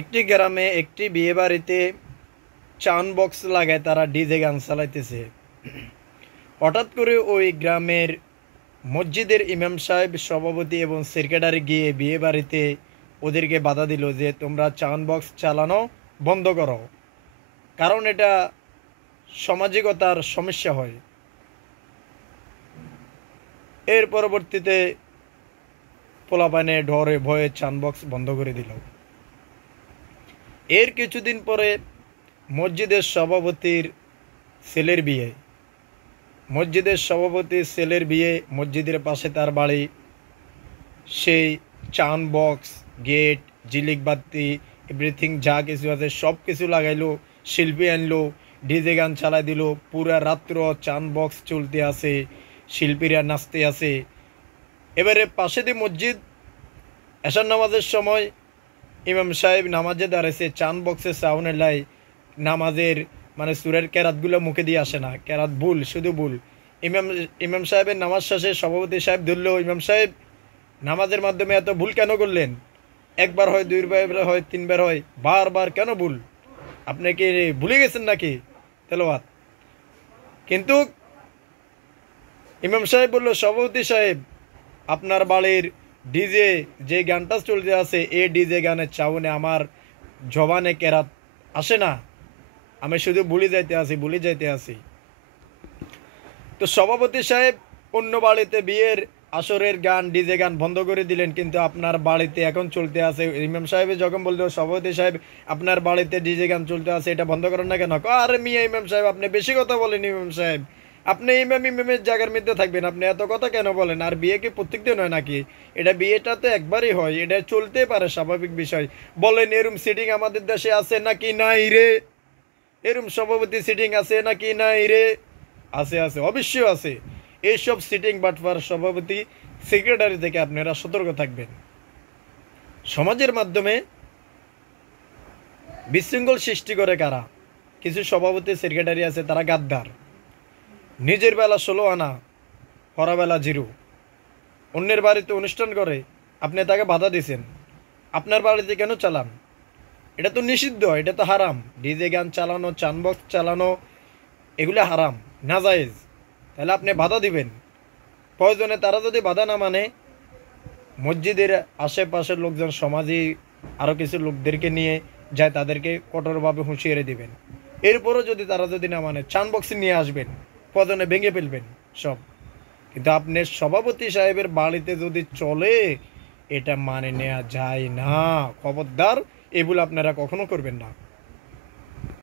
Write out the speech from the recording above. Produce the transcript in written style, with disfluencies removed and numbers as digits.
একটি গ্রামে একটি বিয়েবাড়িতে সাউন্ড বক্স লাগায় তারা ডিজে গান চালাইতেছে। হঠাৎ করে ওই গ্রামের মসজিদের ইমাম সাহেব, সভাপতি এবং সেক্রেটারি গিয়ে বিয়েবাড়িতে ওদেরকে বাধা দিল যে তোমরা সাউন্ড বক্স চালানো বন্ধ করো, কারণ এটা সামাজিকতার সমস্যা হয়। এর পরবর্তীতে পোলাপানে ডরে ভয়ে সাউন্ড বক্স বন্ধ করে দিল। এর কিছুদিন পরে মসজিদের সভাপতির ছেলের বিয়ে। মসজিদের সভাপতির ছেলের বিয়ে, মসজিদের পাশে তার বাড়ি। সেই সাউন্ড বক্স, গেট, ঝিলিক বাতি, এভরিথিং যা কিছু আছে সব কিছু লাগাইলো, শিল্পী আনলো, ডিজে গান চালাই দিল। পুরা রাত্র সাউন্ড বক্স চলতে আছে, শিল্পীরা নাচতে আছে। এবারে পাশে দিয়ে মসজিদ, এশার নামাজের সময় ইমাম সাহেব নামাজে দাঁড়াইছে, সাউন্ড বক্সের সাউন্ড লাই নামাজের মানে সুরের কেরাতগুলো মুখে দিয়ে আসে না, কেরাত ভুল, শুধু ভুল। ইমাম ইমাম সাহেবের নামাজ শেষে সভাপতি সাহেব ধরলো, ইমাম সাহেব নামাজের মাধ্যমে এত ভুল কেন করলেন? একবার হয়, দুইবার হয়, তিনবার হয়, বারবার কেন ভুল? আপনি কি ভুলে গেছেন নাকি তেলাওয়াত? কিন্তু ইমাম সাহেব বলল, সভাপতি সাহেব আপনার বাড়ির ডিজে যে গানটা চলতে আছে, এই ডিজে গানের চাউনে আমার জবানে কেরাত আসে না, আমি শুধু ভুলে যাইতে আছি। তো সভাপতি সাহেব অন্য বাড়িতে বিয়ের আসরের গান, ডিজে গান বন্ধ করে দিলেন, কিন্তু আপনার বাড়িতে এখন চলতে আছে। ইমাম সাহেব যখন বললো, সভাপতি সাহেব আপনার বাড়িতে ডিজে গান চলতে আছে, এটা বন্ধ করেন না কেন? আরে মিয়া ইমাম সাহেব, আপনি বেশি কথা বলেন। ইমাম সাহেব, আপনি ইমামের জায়গার মধ্যে থাকবেন, আপনি এত কথা কেন বলেন? আর বিয়ে কি প্রত্যেক দিন হয় নাকি? এটা বিয়েটা তো একবারই হয়, এটা চলতে পারে, স্বাভাবিক বিষয়। বলেন, এরম সিটিং আমাদের দেশে আছে নাকি নাই রে? এরম সভাপতি সিটিং আছে নাকি নাই রে? আছে, আছে, অবশ্যই আছে। এইসব সিটিং বাটফার সভাপতি, সেক্রেটারি থেকে আপনারা সতর্ক থাকবেন। সমাজের মাধ্যমে বিশৃঙ্খল সৃষ্টি করে কারা? কিছু সভাপতি, সেক্রেটারি আছে, তারা গাদ্দার। নিজের বেলা 16 আনা, পরাবেলা 0। অন্যের বাড়িতে অনুষ্ঠান করে, আপনি তাকে বাধা দিয়েছেন, আপনার বাড়িতে কেন চালান? এটা তো নিষিদ্ধ, এটা তো হারাম। ডিজে গান চালানো, সাউন্ড বক্স চালানো, এগুলো হারাম, নাজায়েজ। তাহলে আপনি বাধা দিবেন। প্রয়োজনে তারা যদি বাধা না মানে, মসজিদের আশেপাশের লোকজন, সমাজে আরও কিছু লোকদেরকে নিয়ে যায়, তাদেরকে কঠোরভাবে হুঁশিয়ারি দিবেন। এরপরও যদি তারা না মানে, সাউন্ড বক্স নিয়ে আসবেন, প্রয়োজনে ভেঙে ফেলবেন সব। কিন্তু আপনার সভাপতি সাহেবের বাড়িতে যদি চলে, এটা মানে নেওয়া যায় না। খবরদার, এগুলো আপনারা কখনো করবেন না।